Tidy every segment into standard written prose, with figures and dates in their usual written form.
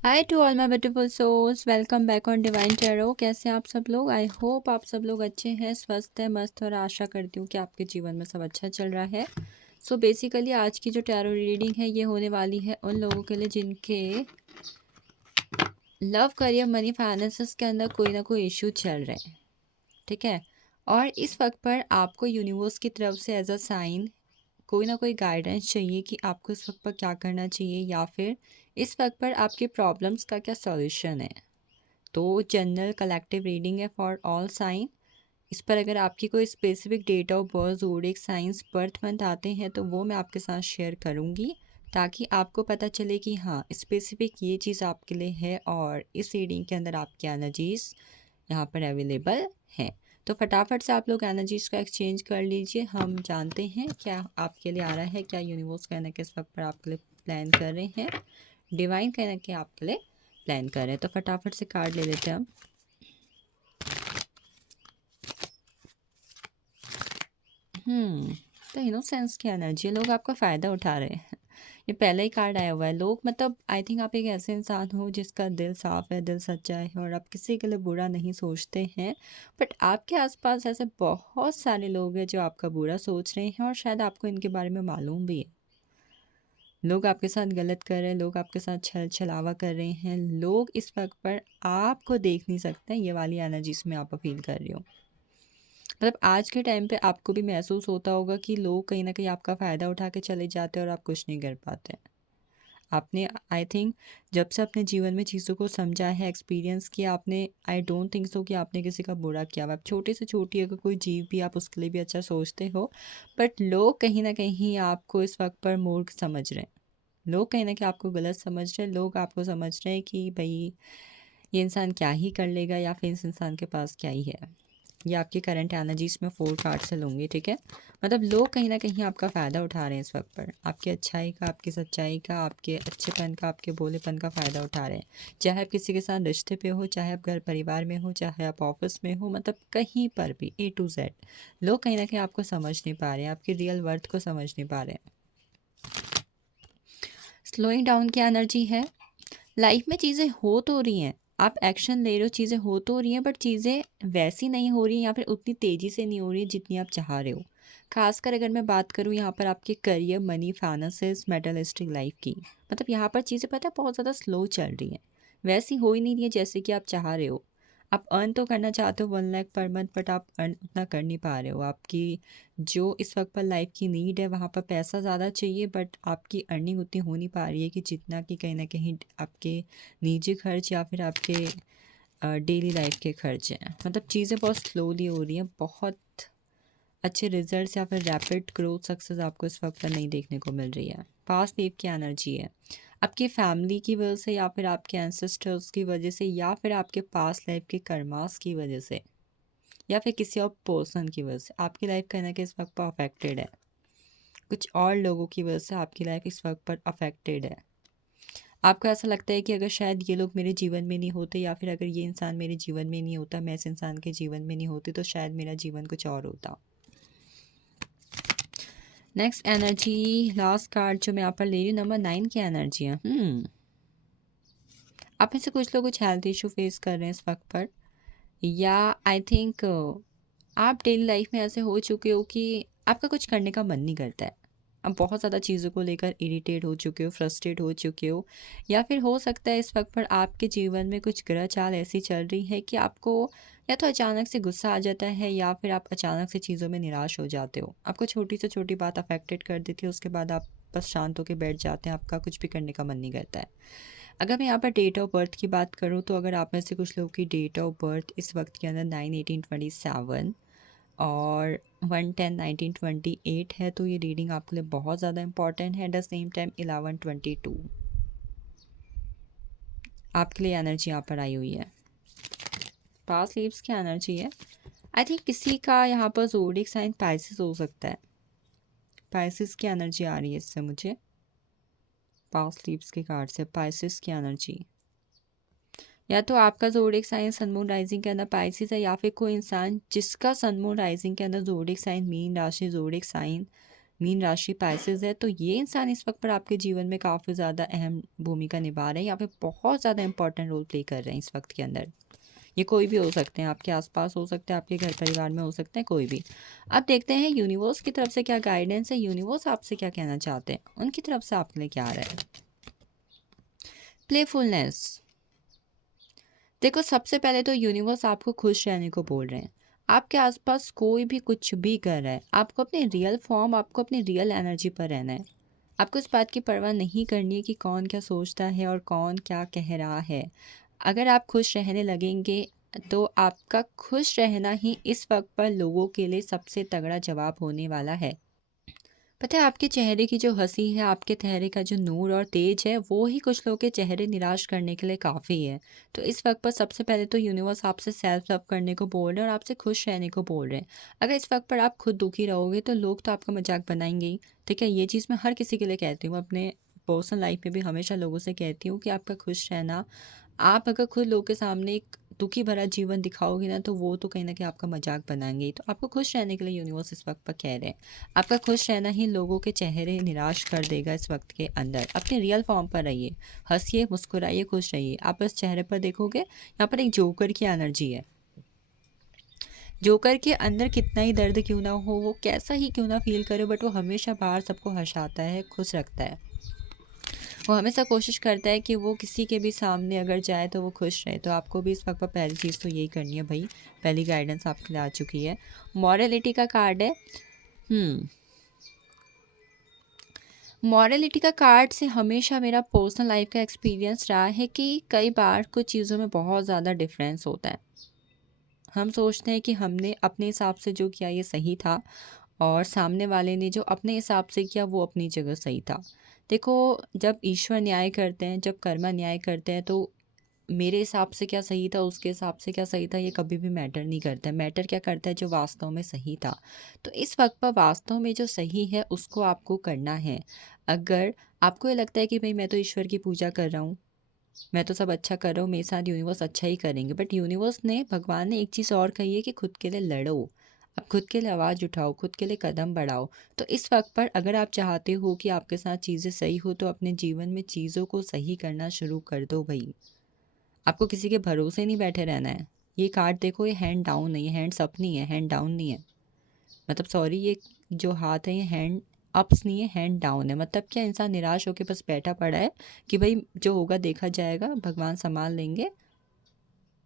Hi to all my beautiful souls, welcome back on divine tarot. कैसे हैं आप सब लोग? आई होप आप सब लोग अच्छे हैं, स्वस्थ हैं, मस्त, और आशा करती हूँ कि आपके जीवन में सब अच्छा चल रहा है। सो बेसिकली आज की जो टैरो रीडिंग है ये होने वाली है उन लोगों के लिए जिनके लव, करियर, मनी, फाइनेंसेस के अंदर कोई ना कोई इश्यू चल रहे हैं। ठीक है। और इस वक्त पर आपको यूनिवर्स की तरफ से एज अ साइन कोई ना कोई गाइडेंस चाहिए कि आपको इस वक्त पर क्या करना चाहिए, या फिर इस वक्त पर आपके प्रॉब्लम्स का क्या सॉल्यूशन है। तो जनरल कलेक्टिव रीडिंग है फॉर ऑल साइन। इस पर अगर आपकी कोई specific date of birth, zodiac science, birth month आते हैं तो वो मैं आपके साथ शेयर करूँगी, ताकि आपको पता चले कि हाँ स्पेसिफिक ये चीज़ आपके लिए है और इस रीडिंग के अंदर आपकी एनर्जीज यहाँ पर अवेलेबल हैं। तो फटाफट से आप लोग एनर्जीज का एक्सचेंज कर लीजिए। हम जानते हैं क्या आपके लिए आ रहा है, क्या यूनिवर्स कहना किस वक्त पर आपके लिए प्लान कर रहे हैं, डिवाइन कहना कि आपके लिए प्लान कर रहे हैं। तो फटाफट से कार्ड ले लेते हैं हम। हम्म तो इनोसेंस की एनर्जी, लोग आपका फ़ायदा उठा रहे हैं। ये पहले ही कार्ड आया हुआ है। लोग मतलब आई थिंक आप एक ऐसे इंसान हो जिसका दिल साफ है, दिल सच्चा है, और आप किसी के लिए बुरा नहीं सोचते हैं। बट आपके आसपास ऐसे बहुत सारे लोग हैं जो आपका बुरा सोच रहे हैं, और शायद आपको इनके बारे में मालूम भी है। लोग आपके साथ गलत कर रहे हैं, लोग आपके साथ छल छलावा कर रहे हैं। लोग इस वक्त पर आपको देख नहीं सकते। ये वाली एनर्जीज में आप अपील कर रही हो। मतलब आज के टाइम पे आपको भी महसूस होता होगा कि लोग कहीं ना कहीं आपका फ़ायदा उठा के चले जाते हैं और आप कुछ नहीं कर पाते हैं। आपने आई थिंक जब से अपने जीवन में चीज़ों को समझा है, एक्सपीरियंस किया, आपने आई डोंट थिंक सो कि आपने किसी का बुरा किया हुआ। आप छोटे से छोटी अगर कोई जीव भी आप उसके लिए भी अच्छा सोचते हो, बट लोग कहीं ना कहीं आपको इस वक्त पर मूर्ख समझ रहे हैं। लोग कहीं ना कहीं आपको गलत समझ रहे हैं। लोग आपको समझ रहे हैं कि भाई ये इंसान क्या ही कर लेगा, या फिर इस इंसान के पास क्या ही है। ये आपकी करंट एनर्जीज में 4 कार्ड से लूँगी। ठीक है। मतलब लोग कहीं ना कहीं आपका फ़ायदा उठा रहे हैं इस वक्त पर, आपकी अच्छाई का, आपकी सच्चाई का, आपके अच्छेपन का, आपके भोलेपन का फ़ायदा उठा रहे हैं। चाहे आप किसी के साथ रिश्ते पे हो, चाहे आप घर परिवार में हो, चाहे आप ऑफिस में हो, मतलब कहीं पर भी A to Z लोग कहीं ना कहीं आपको समझ नहीं पा रहे हैं, आपकी रियल वर्थ को समझ नहीं पा रहे हैं। स्लोइंग डाउन की एनर्जी है। लाइफ में चीज़ें हो तो रही हैं, आप एक्शन ले रहे हो, चीज़ें हो तो रही हैं, बट चीज़ें वैसी नहीं हो रही, या फिर उतनी तेज़ी से नहीं हो रही जितनी आप चाह रहे हो। खासकर अगर मैं बात करूँ यहाँ पर आपके करियर, मनी, फाइनेंसेस, मेटलिस्टिक लाइफ की, मतलब यहाँ पर चीज़ें पता है बहुत ज़्यादा स्लो चल रही हैं। वैसी हो ही नहीं रही है जैसे कि आप चाह रहे हो। आप अर्न तो करना चाहते हो 1 लाख पर मंथ, बट आप अर्न उतना कर नहीं पा रहे हो। आपकी जो इस वक्त पर लाइफ की नीड है वहाँ पर पैसा ज़्यादा चाहिए, बट आपकी अर्निंग उतनी हो नहीं पा रही है कि जितना कि कहीं ना कहीं आपके निजी खर्च या फिर आपके डेली लाइफ के खर्च हैं। मतलब चीज़ें बहुत स्लोली हो रही हैं। बहुत अच्छे रिजल्ट्स या फिर रैपिड ग्रोथ सक्सेस आपको इस वक्त पर नहीं देखने को मिल रही है। पास्ट लाइफ की एनर्जी है। आपकी फैमिली की वजह से, या फिर आपके एंसेस्टर्स की वजह से, या फिर आपके पास्ट लाइफ के कर्मास की वजह से, या फिर किसी और पर्सन की वजह से आपकी लाइफ कहीं ना कहीं इस वक्त पर अफेक्टेड है। कुछ और लोगों की वजह से आपकी लाइफ इस वक्त पर अफेक्टेड है। आपको ऐसा लगता है कि अगर शायद ये लोग मेरे जीवन में नहीं होते, या फिर अगर ये इंसान मेरे जीवन में नहीं होता, मैं इस इंसान के जीवन में नहीं होती, तो शायद मेरा जीवन कुछ और होता। नेक्स्ट एनर्जी, लास्ट कार्ड जो मैं यहाँ पर ले रही हूँ, नंबर 9 की एनर्जी है। आप में से कुछ लोग कुछ हेल्थ इशू फेस कर रहे हैं इस वक्त पर, या आई थिंक आप डेली लाइफ में ऐसे हो चुके हो कि आपका कुछ करने का मन नहीं करता है। आप बहुत ज़्यादा चीज़ों को लेकर इरिटेट हो चुके हो, फ्रस्ट्रेट हो चुके हो, या फिर हो सकता है इस वक्त पर आपके जीवन में कुछ ग्रह चाल ऐसी चल रही है कि आपको या तो अचानक से गुस्सा आ जाता है, या फिर आप अचानक से चीज़ों में निराश हो जाते हो। आपको छोटी से छोटी बात अफेक्टेड कर देती है, उसके बाद आप बस शांत होकर बैठ जाते हैं, आपका कुछ भी करने का मन नहीं करता है। अगर मैं यहाँ पर डेट ऑफ बर्थ की बात करूँ, तो अगर आप में से कुछ लोगों की डेट ऑफ बर्थ इस वक्त के अंदर 9/18/27 और 1/10/1928 है, तो ये रीडिंग आपके लिए बहुत ज़्यादा इंपॉर्टेंट है। एट द सेम टाइम 11/22 आपके लिए एनर्जी यहाँ पर आई हुई है। पास लीव्स की एनर्जी है। आई थिंक किसी का यहाँ पर ज़ोडिएक साइन पाइसेस हो सकता है। पाइसेस की एनर्जी आ रही है इससे मुझे, पास लीव्स के कार्ड से पाइसेस की एनर्जी। या तो आपका zodiac sign sun moon rising के अंदर पाइसेस है, या फिर कोई इंसान जिसका सन मून राइजिंग के अंदर ज़ोडिएक साइन मीन राशि ज़ोडिएक साइन मीन राशि पाइसेस है, तो ये इंसान इस वक्त पर आपके जीवन में काफ़ी ज़्यादा अहम भूमिका निभा रहे हैं या फिर बहुत ज़्यादा इंपॉर्टेंट रोल प्ले कर रहे हैं इस वक्त के अंदर। ये कोई भी हो सकते हैं, आपके आसपास हो सकते हैं, आपके घर परिवार में हो सकते हैं, कोई भी। अब देखते हैं यूनिवर्स की तरफ से क्या गाइडेंस है, यूनिवर्स आपसे क्या कहना चाहते हैं, उनकी तरफ से आपके लिए क्या आ रहा है। प्लेफुलनेस। देखो, सबसे पहले तो यूनिवर्स आपको खुश रहने को बोल रहे हैं। आपके आसपास कोई भी कुछ भी कर रहा है, आपको अपनी रियल फॉर्म, आपको अपनी रियल एनर्जी पर रहना है। आपको इस बात की परवाह नहीं करनी है कि कौन क्या सोचता है और कौन क्या कह रहा है। अगर आप खुश रहने लगेंगे तो आपका खुश रहना ही इस वक्त पर लोगों के लिए सबसे तगड़ा जवाब होने वाला है। पता है, आपके चेहरे की जो हंसी है, आपके चेहरे का जो नूर और तेज है, वो ही कुछ लोगों के चेहरे निराश करने के लिए काफ़ी है। तो इस वक्त पर सबसे पहले तो यूनिवर्स आपसे सेल्फ लव करने को बोल रहे हैं और आपसे खुश रहने को बोल रहे हैं। अगर इस वक्त पर आप खुद दुखी रहोगे तो लोग तो आपका मजाक बनाएंगे ही। ठीक है, ये चीज़ मैं हर किसी के लिए कहती हूँ, अपने पर्सनल लाइफ में भी हमेशा लोगों से कहती हूँ कि आपका खुश रहना, आप अगर खुद लोगों के सामने एक दुखी भरा जीवन दिखाओगे ना, तो वो तो कहीं ना कहीं आपका मजाक बनाएंगे ही। तो आपको खुश रहने के लिए यूनिवर्स इस वक्त पर कह रहे हैं। आपका खुश रहना ही लोगों के चेहरे निराश कर देगा इस वक्त के अंदर। अपने रियल फॉर्म पर रहिए, हंसिए, मुस्कुराइए, खुश रहिए। आप इस चेहरे पर देखोगे, यहाँ पर एक जोकर की एनर्जी है। जोकर के अंदर कितना ही दर्द क्यों ना हो, वो कैसा ही क्यों ना फील करे, बट वो हमेशा बाहर सबको हंसाता है, खुश रखता है। वो हमेशा कोशिश करता है कि वो किसी के भी सामने अगर जाए तो वो खुश रहे। तो आपको भी इस वक्त पर पहली चीज़ तो यही करनी है भाई। पहली गाइडेंस आपके लिए आ चुकी है। मॉरलिटी का कार्ड है। मॉरलिटी का कार्ड से हमेशा मेरा पर्सनल लाइफ का एक्सपीरियंस रहा है कि कई बार कुछ चीज़ों में बहुत ज़्यादा डिफरेंस होता है। हम सोचते हैं कि हमने अपने हिसाब से जो किया ये सही था, और सामने वाले ने जो अपने हिसाब से किया वो अपनी जगह सही था। देखो, जब ईश्वर न्याय करते हैं, जब कर्मा न्याय करते हैं, तो मेरे हिसाब से क्या सही था, उसके हिसाब से क्या सही था, ये कभी भी मैटर नहीं करता है। मैटर क्या करता है, जो वास्तव में सही था। तो इस वक्त पर वास्तव में जो सही है उसको आपको करना है। अगर आपको ये लगता है कि भाई मैं तो ईश्वर की पूजा कर रहा हूँ, मैं तो सब अच्छा कर रहा हूँ, मेरे साथ यूनिवर्स अच्छा ही करेंगे, बट यूनिवर्स ने, भगवान ने एक चीज़ और कही है कि खुद के लिए लड़ो। अब खुद के लिए आवाज़ उठाओ, खुद के लिए कदम बढ़ाओ। तो इस वक्त पर अगर आप चाहते हो कि आपके साथ चीज़ें सही हो, तो अपने जीवन में चीज़ों को सही करना शुरू कर दो भाई। आपको किसी के भरोसे नहीं बैठे रहना है। ये कार्ड देखो, ये हैंड डाउन नहीं है, हैंड्स अप नहीं है, हैंड डाउन नहीं है। मतलब सॉरी, ये जो हाथ है ये हैंड अप्स नहीं है, हैंड डाउन है। मतलब क्या, इंसान निराश होकर बस बैठा पड़ा है कि भाई जो होगा देखा जाएगा, भगवान संभाल लेंगे,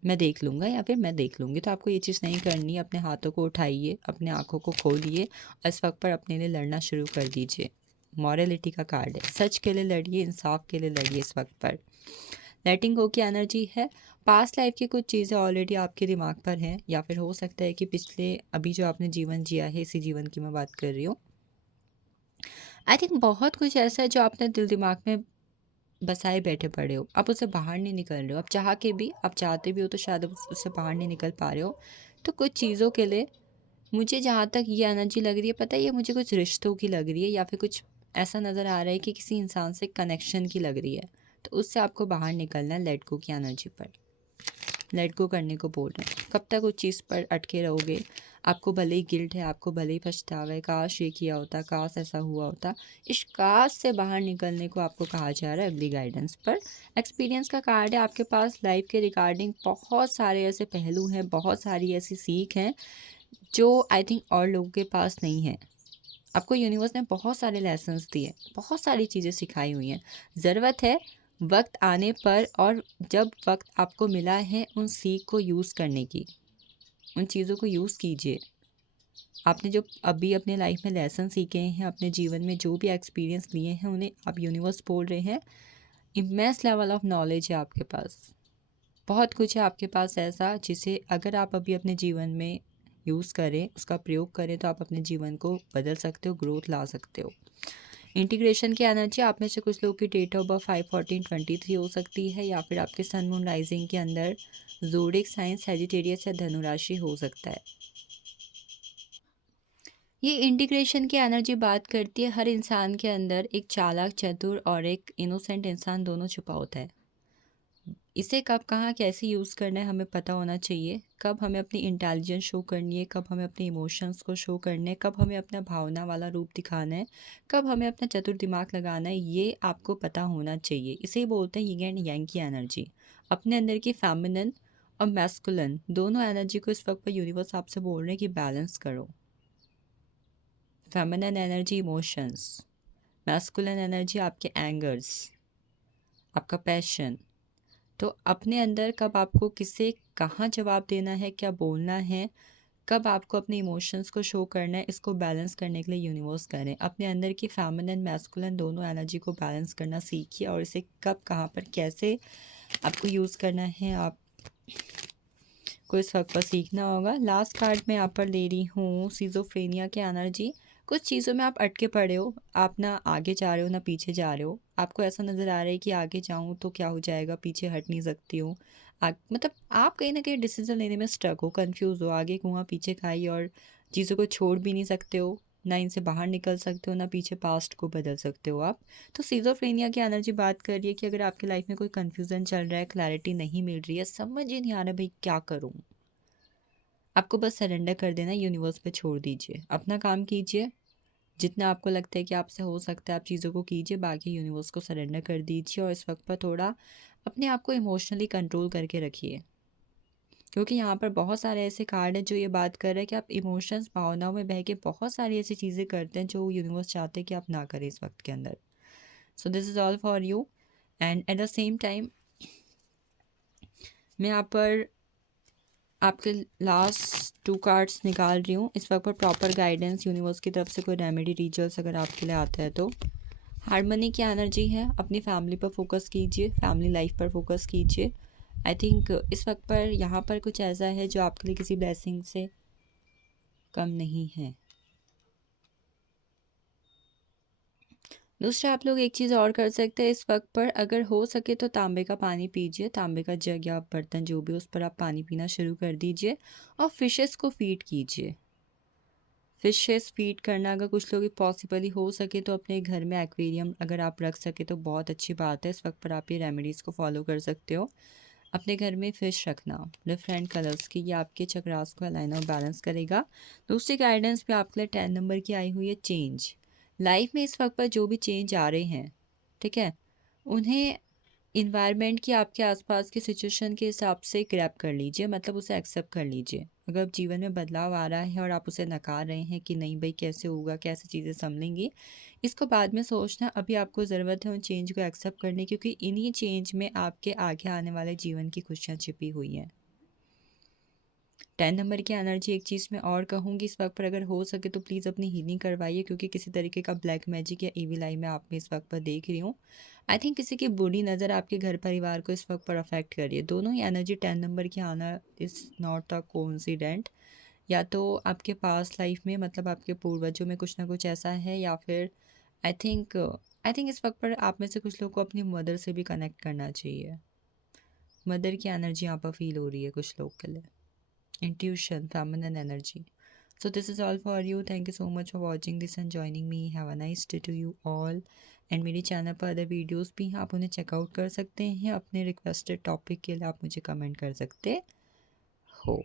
मैं देख लूँगा या फिर मैं देख लूँगी। तो आपको ये चीज़ नहीं करनी है। अपने हाथों को उठाइए, अपने आँखों को खोलिए और इस वक्त पर अपने लिए लड़ना शुरू कर दीजिए। मॉरलिटी का कार्ड है, सच के लिए लड़िए, इंसाफ के लिए लड़िए इस वक्त पर। लेटिंग गो की एनर्जी है। पास्ट लाइफ की कुछ चीज़ें ऑलरेडी आपके दिमाग पर हैं, या फिर हो सकता है कि पिछले अभी जो आपने जीवन जिया है, इसी जीवन की मैं बात कर रही हूँ। आई थिंक बहुत कुछ ऐसा है जो आपने दिल दिमाग में बसाए बैठे पड़े हो, आप उससे बाहर नहीं निकल रहे हो। आप चाह के भी, आप चाहते भी हो तो शायद आप उससे बाहर नहीं निकल पा रहे हो। तो कुछ चीज़ों के लिए, मुझे जहाँ तक ये एनर्जी लग रही है, पता है, ये मुझे कुछ रिश्तों की लग रही है, या फिर कुछ ऐसा नज़र आ रहा है कि किसी इंसान से कनेक्शन की लग रही है। तो उससे आपको बाहर निकलना है, लेट गो की एनर्जी पर। लेट गो करने को बोल रहे हैं। कब तक उस चीज़ पर अटके रहोगे। आपको भले ही गिल्ट है, आपको भले ही पछतावा है, काश ये किया होता, काश ऐसा हुआ होता। इस काश से बाहर निकलने को आपको कहा जा रहा है अगली गाइडेंस पर। एक्सपीरियंस का कार्ड है आपके पास। लाइफ के रिगार्डिंग बहुत सारे ऐसे पहलू हैं, बहुत सारी ऐसी सीख हैं जो आई थिंक और लोगों के पास नहीं है। आपको यूनिवर्स ने बहुत सारे लेसन्स दिए, बहुत सारी चीज़ें सिखाई हुई हैं। ज़रूरत है वक्त आने पर, और जब वक्त आपको मिला है, उन सीख को यूज़ करने की, उन चीज़ों को यूज़ कीजिए। आपने जो अभी अपने लाइफ में लेसन सीखे हैं, अपने जीवन में जो भी एक्सपीरियंस लिए हैं, उन्हें आप यूनिवर्स बोल रहे हैं। इमेंस लेवल ऑफ नॉलेज है आपके पास, बहुत कुछ है आपके पास ऐसा जिसे अगर आप अभी अपने जीवन में यूज़ करें, उसका प्रयोग करें, तो आप अपने जीवन को बदल सकते हो, ग्रोथ ला सकते हो। इंटीग्रेशन की एनर्जी, आप में से कुछ लोगों की डेट ऑफ बर्थ 5/14/23 हो सकती है, या फिर आपके सन मून राइजिंग के अंदर ज़ोडिएक साइन सैजिटेरियस या धनु राशि हो सकता है। ये इंटीग्रेशन की एनर्जी बात करती है, हर इंसान के अंदर एक चालाक, चतुर और एक इनोसेंट इंसान दोनों छुपा होता है। इसे कब कहाँ कैसे यूज़ करना है हमें पता होना चाहिए। कब हमें अपनी इंटेलिजेंस शो करनी है, कब हमें अपने इमोशंस को शो करना है, कब हमें अपना भावना वाला रूप दिखाना है, कब हमें अपना चतुर दिमाग लगाना है, ये आपको पता होना चाहिए। इसे ही बोलते हैं यिंग एंड यांग की एनर्जी। अपने अंदर की फेमिनिन और मैस्कुलिन दोनों एनर्जी को इस वक्त पर यूनिवर्स आपसे बोल रहे हैं कि बैलेंस करो। Feminine energy emotions, masculine energy आपके एंगर्स, आपका पैशन। तो अपने अंदर कब आपको किसे कहाँ जवाब देना है, क्या बोलना है, कब आपको अपने इमोशंस को शो करना है, इसको बैलेंस करने के लिए यूनिवर्स करें। अपने अंदर की फेमिनिन मैस्कुलिन दोनों एनर्जी को बैलेंस करना सीखिए और इसे कब कहाँ पर कैसे आपको यूज़ करना है आप को इस वक्त पर सीखना होगा। लास्ट कार्ड में यहाँ पर ले रही हूँ सिजोफ्रेनिया की एनर्जी। कुछ चीज़ों में आप अटके पड़े हो, आप ना आगे जा रहे हो ना पीछे जा रहे हो। आपको ऐसा नज़र आ रहा है कि आगे जाऊँ तो क्या हो जाएगा, पीछे हट नहीं सकती हूँ। मतलब आप कहीं ना कहीं डिसीजन लेने में स्टक हो, कंफ्यूज हो, आगे कुआं पीछे खाई और चीज़ों को छोड़ भी नहीं सकते हो, ना इनसे बाहर निकल सकते हो, ना पीछे पास्ट को बदल सकते हो आप। तो सिजोफ्रेनिया की एनर्जी बात कर रही है कि अगर आपकी लाइफ में कोई कंफ्यूजन चल रहा है, क्लैरिटी नहीं मिल रही है, समझ ही नहीं आ रहा भाई क्या करूँ, आपको बस सरेंडर कर देना, यूनिवर्स पे छोड़ दीजिए, अपना काम कीजिए, जितना आपको लगता है कि आपसे हो सकता है आप चीज़ों को कीजिए, बाकी यूनिवर्स को सरेंडर कर दीजिए। और इस वक्त पर थोड़ा अपने आप को इमोशनली कंट्रोल करके रखिए, क्योंकि यहाँ पर बहुत सारे ऐसे कार्ड हैं जो ये बात कर रहे हैं कि आप इमोशंस भावनाओं में बह के बहुत सारी ऐसी चीज़ें करते हैं जो यूनिवर्स चाहते हैं कि आप ना करें इस वक्त के अंदर। So this is all for you. And at the same time मैं यहाँ पर आपके लास्ट 2 कार्ड्स निकाल रही हूँ इस वक्त पर, प्रॉपर गाइडेंस यूनिवर्स की तरफ से कोई रेमेडी रिचुअल्स अगर आपके लिए आता है तो। हारमनी की एनर्जी है, अपनी फैमिली पर फोकस कीजिए, फैमिली लाइफ पर फोकस कीजिए। आई थिंक इस वक्त पर यहाँ पर कुछ ऐसा है जो आपके लिए किसी ब्लेसिंग से कम नहीं है। दूसरा, आप लोग एक चीज़ और कर सकते हैं इस वक्त पर, अगर हो सके तो तांबे का पानी पीजिए, तांबे का जग या बर्तन जो भी उस पर आप पानी पीना शुरू कर दीजिए और फिशेस को फीड कीजिए। फिशेस फीड करना अगर कुछ लोग पॉसिबली हो सके तो अपने घर में एक्वेरियम अगर आप रख सके तो बहुत अच्छी बात है। इस वक्त पर आप ये रेमेडीज़ को फॉलो कर सकते हो। अपने घर में फ़िश रखना डिफरेंट कलर्स की, ये आपके चक्रास को अलाइन और बैलेंस करेगा। दूसरी गाइडेंस पे आपके लिए 10 नंबर की आई हुई है चेंज। लाइफ में इस वक्त पर जो भी चेंज आ रहे हैं, ठीक है, उन्हें इन्वायरमेंट की, आपके आसपास की सिचुएशन के हिसाब से ग्रैब कर लीजिए, मतलब उसे एक्सेप्ट कर लीजिए। अगर जीवन में बदलाव आ रहा है और आप उसे नकार रहे हैं कि नहीं भाई कैसे होगा, कैसे चीज़ें संभलेंगी, इसको बाद में सोचना। अभी आपको ज़रूरत है उन चेंज को एक्सेप्ट करने, क्योंकि इन्हीं चेंज में आपके आगे आने वाले जीवन की खुशियाँ छिपी हुई हैं। 10 नंबर की एनर्जी एक चीज़ मैं और कहूँगी इस वक्त पर, अगर हो सके तो प्लीज़ अपनी हीलिंग करवाइए, क्योंकि किसी तरीके का ब्लैक मैजिक या ईविल आई मैं आप में इस वक्त पर देख रही हूँ। आई थिंक किसी की बुरी नज़र आपके घर परिवार को इस वक्त पर अफेक्ट कर रही है। दोनों ही एनर्जी 10 नंबर की आना इज़ नॉट अ कोइंसिडेंट। या तो आपके पास्ट लाइफ में, मतलब आपके पूर्वजों में कुछ ना कुछ ऐसा है, या फिर आई थिंक इस वक्त पर आप में से कुछ लोग को अपनी मदर से भी कनेक्ट करना चाहिए। मदर की एनर्जी यहाँ पर फील हो रही है कुछ लोग के लिए। Intuition, feminine energy. So this is all for you. Thank you so much for watching this and joining me. Have a nice day to you all. And मेरे चैनल पर अदर वीडियोस भी हैं, आप उन्हें चेकआउट कर सकते हैं। अपने रिक्वेस्टेड टॉपिक के लिए आप मुझे कमेंट कर सकते हो।